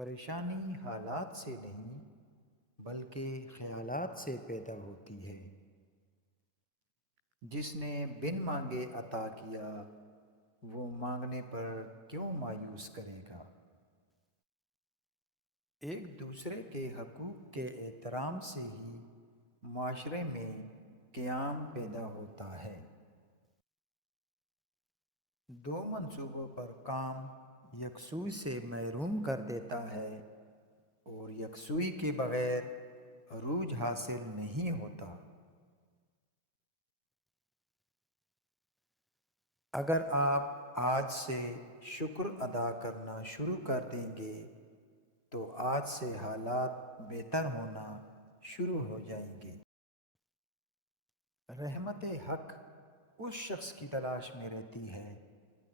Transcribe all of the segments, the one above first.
پریشانی حالات سے نہیں بلکہ خیالات سے پیدا ہوتی ہے۔ جس نے بن مانگے عطا کیا وہ مانگنے پر کیوں مایوس کرے گا؟ ایک دوسرے کے حقوق کے احترام سے ہی معاشرے میں قیام پیدا ہوتا ہے۔ دو منصوبوں پر کام یکسوئی سے محروم کر دیتا ہے اور یکسوئی کے بغیر عروج حاصل نہیں ہوتا۔ اگر آپ آج سے شکر ادا کرنا شروع کر دیں گے تو آج سے حالات بہتر ہونا شروع ہو جائیں گے۔ رحمت حق اس شخص کی تلاش میں رہتی ہے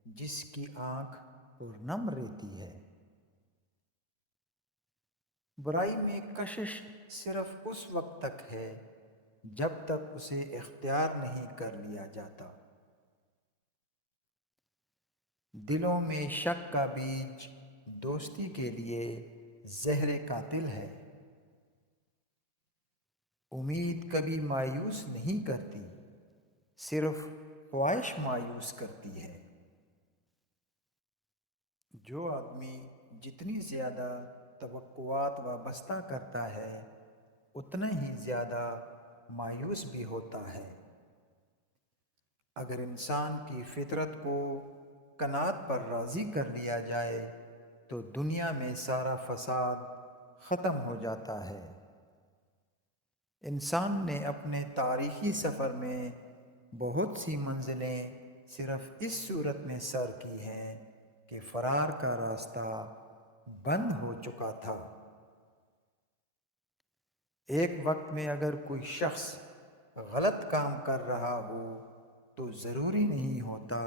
جس کی آنکھ پرنم رہتی ہے۔ برائی میں کشش صرف اس وقت تک ہے جب تک اسے اختیار نہیں کر لیا جاتا۔ دلوں میں شک کا بیج دوستی کے لیے زہر قاتل ہے۔ امید کبھی مایوس نہیں کرتی، صرف خواہش مایوس کرتی ہے۔ جو آدمی جتنی زیادہ توقعات وابستہ کرتا ہے اتنا ہی زیادہ مایوس بھی ہوتا ہے۔ اگر انسان کی فطرت کو قناعت پر راضی کر لیا جائے تو دنیا میں سارا فساد ختم ہو جاتا ہے۔ انسان نے اپنے تاریخی سفر میں بہت سی منزلیں صرف اس صورت میں سر کی ہیں کہ فرار کا راستہ بند ہو چکا تھا۔ ایک وقت میں اگر کوئی شخص غلط کام کر رہا ہو تو ضروری نہیں ہوتا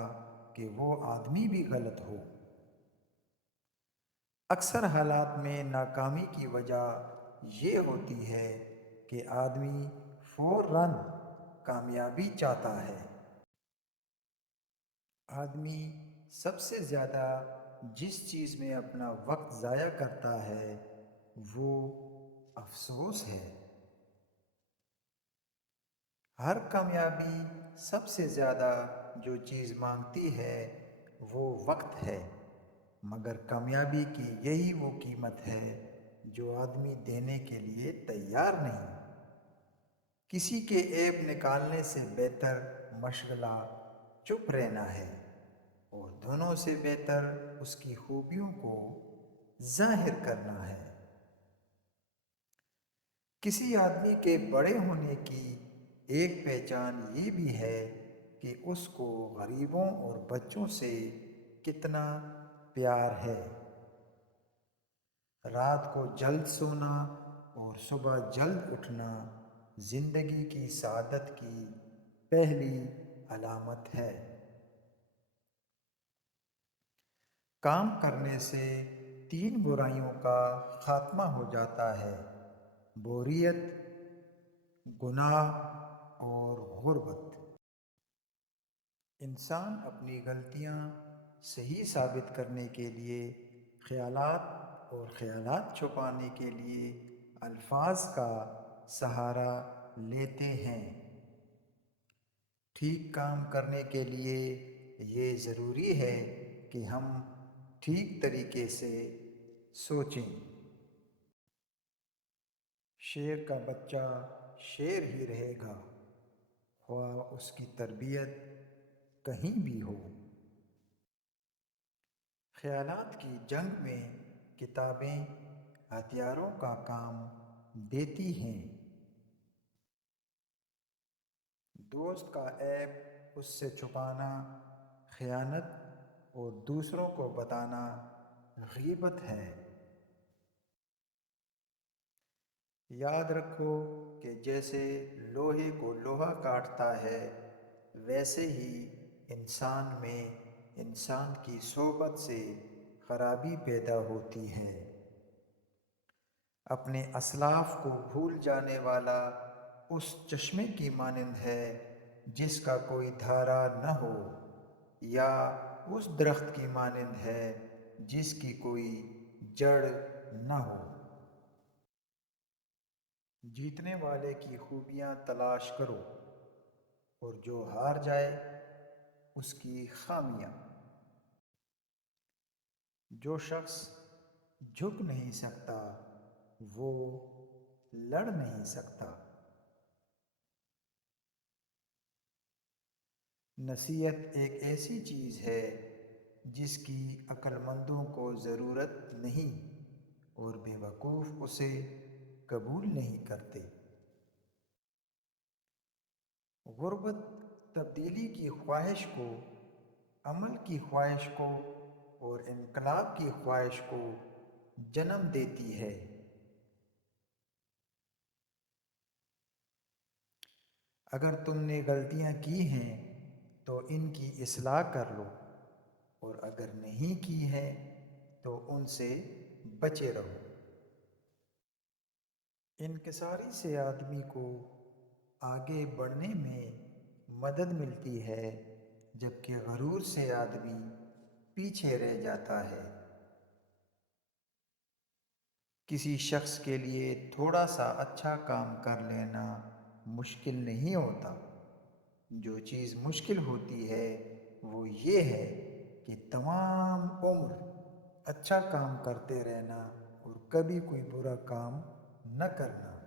کہ وہ آدمی بھی غلط ہو۔ اکثر حالات میں ناکامی کی وجہ یہ ہوتی ہے کہ آدمی فوراً کامیابی چاہتا ہے۔ آدمی سب سے زیادہ جس چیز میں اپنا وقت ضائع کرتا ہے وہ افسوس ہے۔ ہر کامیابی سب سے زیادہ جو چیز مانگتی ہے وہ وقت ہے، مگر کامیابی کی یہی وہ قیمت ہے جو آدمی دینے کے لیے تیار نہیں۔ کسی کے عیب نکالنے سے بہتر مشغلہ چپ رہنا ہے اور دونوں سے بہتر اس کی خوبیوں کو ظاہر کرنا ہے۔ کسی آدمی کے بڑے ہونے کی ایک پہچان یہ بھی ہے کہ اس کو غریبوں اور بچوں سے کتنا پیار ہے۔ رات کو جلد سونا اور صبح جلد اٹھنا زندگی کی سعادت کی پہلی علامت ہے۔ کام کرنے سے 3 برائیوں کا خاتمہ ہو جاتا ہے: بوریت، گناہ اور غربت۔ انسان اپنی غلطیاں صحیح ثابت کرنے کے لیے خیالات اور خیالات چھپانے کے لیے الفاظ کا سہارا لیتے ہیں۔ ٹھیک کام کرنے کے لیے یہ ضروری ہے کہ ہم ٹھیک طریقے سے سوچیں۔ شیر کا بچہ شیر ہی رہے گا، خواہ اس کی تربیت کہیں بھی ہو۔ خیالات کی جنگ میں کتابیں ہتھیاروں کا کام دیتی ہیں۔ دوست کا عیب اس سے چھپانا خیانت اور دوسروں کو بتانا غیبت ہے۔ یاد رکھو کہ جیسے لوہے کو لوہا کاٹتا ہے ویسے ہی انسان میں انسان کی صحبت سے خرابی پیدا ہوتی ہے۔ اپنے اسلاف کو بھول جانے والا اس چشمے کی مانند ہے جس کا کوئی دھارا نہ ہو، یا اس درخت کی مانند ہے جس کی کوئی جڑ نہ ہو۔ جیتنے والے کی خوبیاں تلاش کرو اور جو ہار جائے اس کی خامیاں۔ جو شخص جھک نہیں سکتا وہ لڑ نہیں سکتا۔ نصیحت ایک ایسی چیز ہے جس کی عقل مندوں کو ضرورت نہیں اور بے وقوف اسے قبول نہیں کرتے۔ غربت تبدیلی کی خواہش کو، عمل کی خواہش کو اور انقلاب کی خواہش کو جنم دیتی ہے۔ اگر تم نے غلطیاں کی ہیں تو ان کی اصلاح کر لو اور اگر نہیں کی ہے تو ان سے بچے رہو۔ انکساری سے آدمی کو آگے بڑھنے میں مدد ملتی ہے جبکہ غرور سے آدمی پیچھے رہ جاتا ہے۔ کسی شخص کے لیے تھوڑا سا اچھا کام کر لینا مشکل نہیں ہوتا۔ جو چیز مشکل ہوتی ہے وہ یہ ہے کہ تمام عمر اچھا کام کرتے رہنا اور کبھی کوئی برا کام نہ کرنا۔